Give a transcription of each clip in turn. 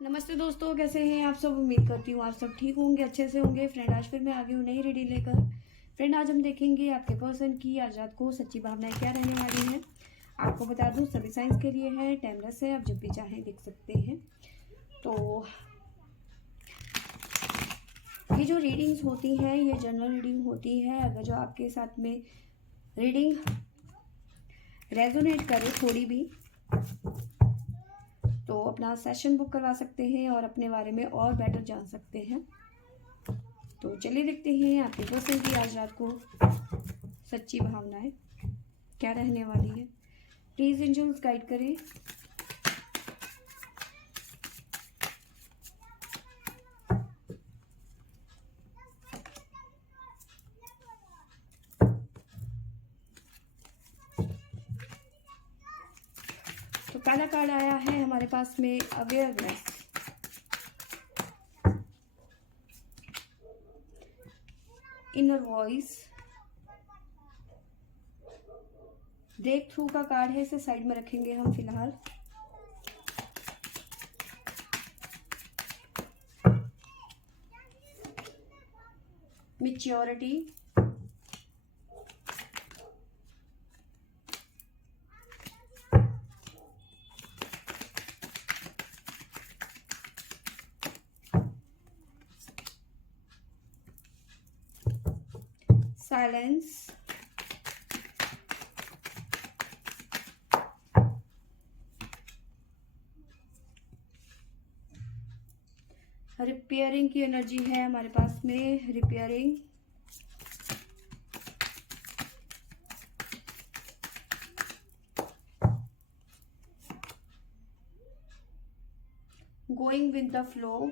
नमस्ते दोस्तों, कैसे हैं आप सब। उम्मीद करती हूँ आप सब ठीक होंगे, अच्छे से होंगे। फ्रेंड, आज फिर मैं आ गई हूँ नई रेडी लेकर। फ्रेंड, आज हम देखेंगे आपके पर्सन की आज रात को सच्ची भावनाएं क्या रहने वाली हैं। आपको बता दूँ, सभी साइंस के लिए है, टाइमलेस है, आप जब भी चाहें देख सकते हैं। तो ये जो रीडिंग्स होती हैं ये जनरल रीडिंग होती है। अगर जो आपके साथ में रीडिंग रेजोनेट करे थोड़ी भी, तो अपना सेशन बुक करवा सकते हैं और अपने बारे में और बेटर जान सकते हैं। तो चलिए देखते हैं आपके पर्सन की आज रात को सच्ची भावनाएं क्या रहने वाली है। प्लीज एंजल्स गाइड करें। तो पहला कार्ड आया है हमारे पास में awareness. Inner voice. Breakthrough का कार्ड है, इसे साइड में रखेंगे हम फिलहाल। मैच्योरिटी। साइलेंस। रिपेयरिंग की एनर्जी है हमारे पास में। Repairing. Going with the flow.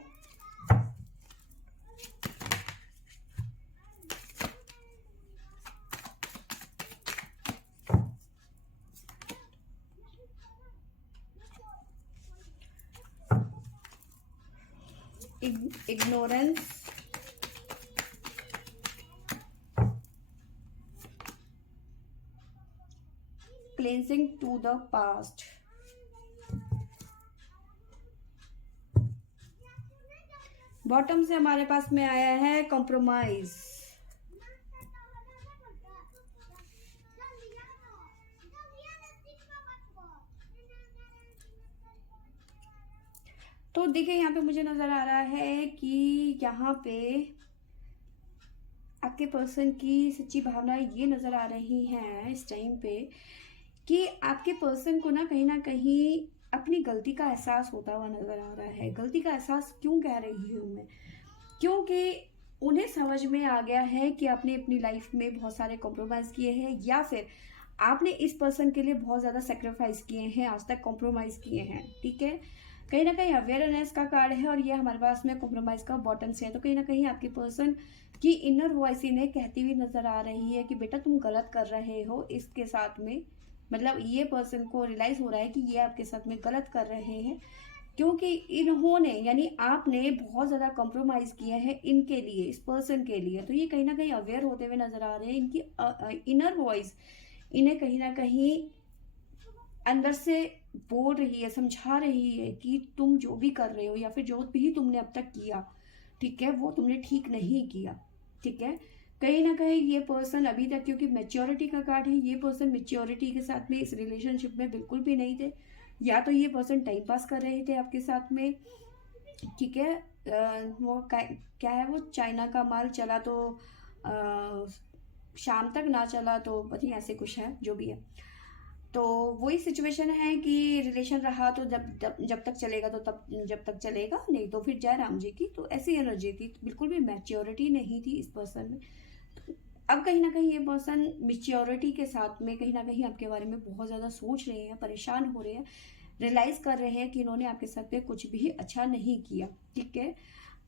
ignorance। cleansing to the past। Bottom से हमारे पास में आया है कॉम्प्रोमाइज। तो देखिए, यहाँ पे मुझे नजर आ रहा है कि यहाँ पे आपके पर्सन की सच्ची भावना ये नजर आ रही है इस टाइम पे कि आपके पर्सन को ना कहीं अपनी गलती का एहसास होता हुआ नजर आ रहा है। गलती का एहसास क्यों कह रही हूँ मैं, क्योंकि उन्हें समझ में आ गया है कि आपने अपनी लाइफ में बहुत सारे कॉम्प्रोमाइज किए हैं, या फिर आपने इस पर्सन के लिए बहुत ज़्यादा सेक्रीफाइस किए हैं, आज तक कॉम्प्रोमाइज़ किए हैं। ठीक है, कहीं ना कहीं अवेयरनेस का कार्ड है और ये हमारे पास में कॉम्प्रोमाइज़ का बॉटम से है। तो कहीं ना कहीं आपकी पर्सन की इनर वॉइस इन्हें कहती हुई नजर आ रही है कि बेटा तुम गलत कर रहे हो इसके साथ में। मतलब ये पर्सन को रियलाइज हो रहा है कि ये आपके साथ में गलत कर रहे हैं, क्योंकि इन्होंने यानी आपने बहुत ज़्यादा कॉम्प्रोमाइज़ किया है इनके लिए, इस पर्सन के लिए। तो ये कहीं ना कहीं अवेयर होते हुए नजर आ रहे हैं। इनकी इनर वॉइस इन्हें कहीं ना कहीं अंदर से बोल रही है, समझा रही है कि तुम जो भी कर रहे हो या फिर जो भी तुमने अब तक किया, ठीक है, वो तुमने ठीक नहीं किया। ठीक है, कहीं ना कहीं ये पर्सन अभी तक, क्योंकि मेच्योरिटी का कार्ड है, ये पर्सन मेच्योरिटी के साथ में इस रिलेशनशिप में बिल्कुल भी नहीं थे। या तो ये पर्सन टाइम पास कर रहे थे आपके साथ में। ठीक है, वो क्या है, वो चाइना का माल चला तो शाम तक ना चला तो पता नहीं, ऐसे कुछ है जो भी है। तो वही सिचुएशन है कि रिलेशन रहा तो जब तक चलेगा तो तब जब तक चलेगा, नहीं तो फिर जय राम जी की। तो ऐसी एनर्जी थी, बिल्कुल भी मैच्योरिटी नहीं थी इस पर्सन में। अब कहीं ना कहीं ये पर्सन मेच्योरिटी के साथ में कहीं ना कहीं आपके बारे में बहुत ज़्यादा सोच रहे हैं, परेशान हो रहे हैं, रियलाइज कर रहे हैं कि इन्होंने आपके साथ में कुछ भी अच्छा नहीं किया। ठीक है,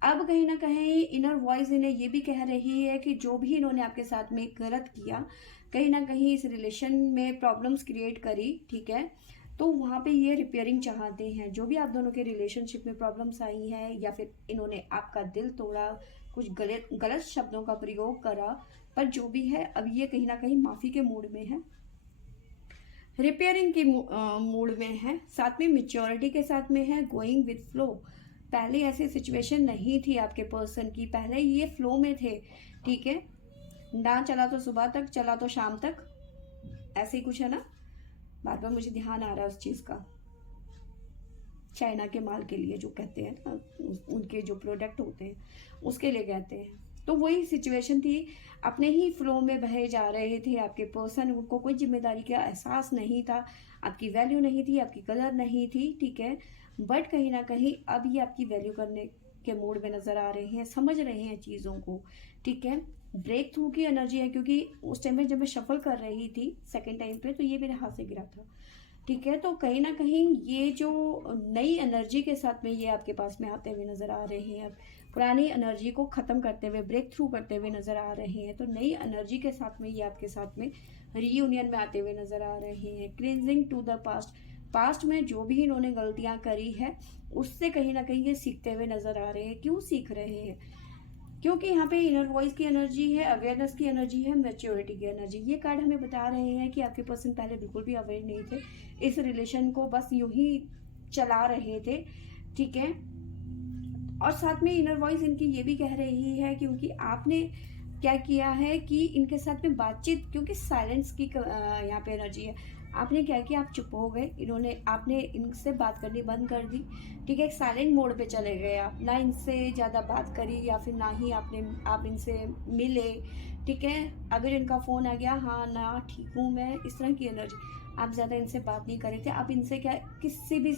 अब कहीं ना कहीं इनर वॉइस इन्हें ये भी कह रही है कि जो भी इन्होंने आपके साथ में गलत किया, कहीं ना कहीं इस रिलेशन में प्रॉब्लम्स क्रिएट करी, ठीक है, तो वहाँ पे ये रिपेयरिंग चाहते हैं। जो भी आप दोनों के रिलेशनशिप में प्रॉब्लम्स आई हैं या फिर इन्होंने आपका दिल तोड़ा, कुछ गलत गलत शब्दों का प्रयोग करा, पर जो भी है अब ये कहीं ना कहीं माफ़ी के मूड में है, रिपेयरिंग के मूड में है, साथ में मेच्योरिटी के साथ में है, गोइंग विद फ्लो। पहले ऐसी सिचुएशन नहीं थी आपके पर्सन की, पहले ये फ्लो में थे, ठीक है ना, चला तो सुबह तक, चला तो शाम तक, ऐसे ही कुछ है ना। बार बार मुझे ध्यान आ रहा है उस चीज़ का, चाइना के माल के लिए जो कहते हैं ना, उनके जो प्रोडक्ट होते हैं उसके लिए कहते हैं। तो वही सिचुएशन थी, अपने ही फ्लो में बहे जा रहे थे आपके पर्सन, उनको कोई जिम्मेदारी का एहसास नहीं था, आपकी वैल्यू नहीं थी, आपकी कदर नहीं थी, ठीक है। बट कहीं ना कहीं अब ये आपकी वैल्यू करने के मूड में नज़र आ रहे हैं, समझ रहे हैं चीज़ों को, ठीक है। ब्रेक थ्रू की एनर्जी है, क्योंकि उस टाइम में जब मैं शफल कर रही थी सेकेंड टाइम पे, तो ये मेरे हाथ से गिरा था, ठीक है। तो कहीं ना कहीं ये जो नई एनर्जी के साथ में ये आपके पास में आते हुए नज़र आ रहे हैं, अब पुरानी एनर्जी को ख़त्म करते हुए, ब्रेक थ्रू करते हुए नज़र आ रहे हैं। तो नई एनर्जी के साथ में ये आपके साथ में रीयूनियन में आते हुए नज़र आ रहे हैं। Cleansing to the past, past में जो भी इन्होंने गलतियां करी है उससे कहीं ना कहीं ये सीखते हुए नज़र आ रहे हैं। क्यों सीख रहे हैं? क्योंकि यहाँ पे इनर वॉइस की एनर्जी है, अवेयरनेस की एनर्जी है, मैच्योरिटी की एनर्जी। ये कार्ड हमें बता रहे हैं कि आपके पर्सन पहले बिल्कुल भी अवेयर नहीं थे, इस रिलेशन को बस यूं ही चला रहे थे, ठीक है। और साथ में इनर वॉइस इनकी ये भी कह रही है, क्योंकि आपने क्या किया है कि इनके साथ में बातचीत, क्योंकि साइलेंस की यहाँ पे एनर्जी है, आपने क्या किया, आप चुप हो गए, इन्होंने आपने इनसे बात करनी बंद कर दी, ठीक है। एक साइलेंट मोड पे चले गए आप, ना इनसे ज़्यादा बात करी या फिर ना ही आप इनसे मिले, ठीक है। अगर इनका फ़ोन आ गया, हाँ ना ठीक हूँ मैं, इस तरह की एनर्जी, आप ज़्यादा इनसे बात नहीं कर रहे थे, आप इनसे क्या किसी भी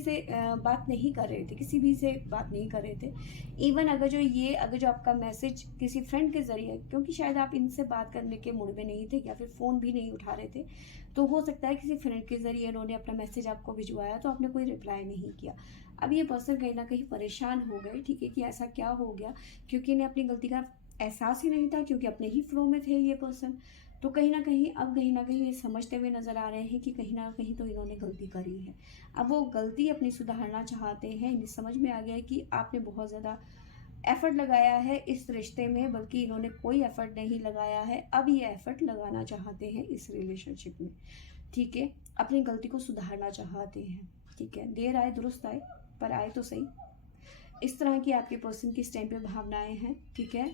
से बात नहीं कर रहे थे, किसी भी से बात नहीं कर रहे थे। इवन अगर जो आपका मैसेज किसी फ्रेंड के ज़रिए, क्योंकि शायद आप इनसे बात करने के मूड में नहीं थे या फिर फ़ोन भी नहीं उठा रहे थे, तो हो सकता है किसी फ्रेंड के ज़रिए इन्होंने अपना मैसेज आपको भिजवाया, तो आपने कोई रिप्लाई नहीं किया। अब ये पर्सन कहीं ना कहीं परेशान हो गए, ठीक है, कि ऐसा क्या हो गया, क्योंकि इन्हें अपनी गलती का एहसास ही नहीं था, क्योंकि अपने ही फ्लो में थे ये पर्सन। तो कहीं ना कहीं ये समझते हुए नज़र आ रहे हैं कि कहीं ना कहीं तो इन्होंने गलती करी है। अब वो गलती अपनी सुधारना चाहते हैं। इन्हें समझ में आ गया है कि आपने बहुत ज़्यादा एफर्ट लगाया है इस रिश्ते में, बल्कि इन्होंने कोई एफर्ट नहीं लगाया है, अब ये एफर्ट लगाना चाहते हैं इस रिलेशनशिप में, ठीक है। अपनी गलती को सुधारना चाहते हैं, ठीक है। देर आए दुरुस्त आए, पर आए तो सही। इस तरह की आपके पर्सन की इस टाइम पे भावनाएं हैं, ठीक है।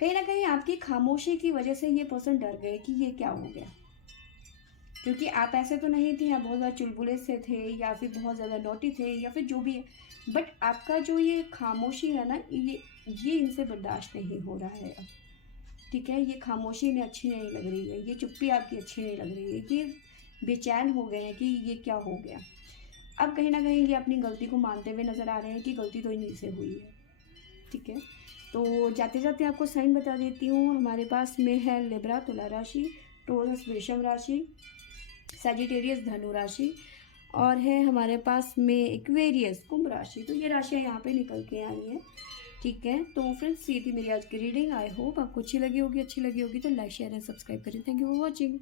कहीं ना कहीं आपकी खामोशी की वजह से ये पर्सन डर गए कि ये क्या हो गया, क्योंकि आप ऐसे तो नहीं थे, आप बहुत ज़्यादा चुलबुले से थे या फिर बहुत ज़्यादा नोटी थे या फिर जो भी है, बट आपका जो ये खामोशी है ना, ये इनसे बर्दाश्त नहीं हो रहा है अब, ठीक है। ये खामोशी इन्हें अच्छी नहीं लग रही है, ये चुप्पी आपकी अच्छी नहीं लग रही है, ये बेचैन हो गए हैं कि ये क्या हो गया। अब कहीं ना कहीं ये अपनी गलती को मानते हुए नज़र आ रहे हैं कि गलती तो इन्हीं से हुई है, ठीक है। तो जाते जाते आपको साइन बता देती हूँ। हमारे पास में है लिब्रा तुला राशि, टोरस वृषभ राशि, सैजिटेरियस धनु राशि, और है हमारे पास में एक्वेरियस कुंभ राशि। तो ये राशियाँ यहाँ पे निकल के आई हैं, ठीक है। तो फ्रेंड्स, ये थी मेरी आज की रीडिंग। आई होप आपको अच्छी लगी होगी तो लाइक शेयर एंड सब्सक्राइब करें। Thank you for watching.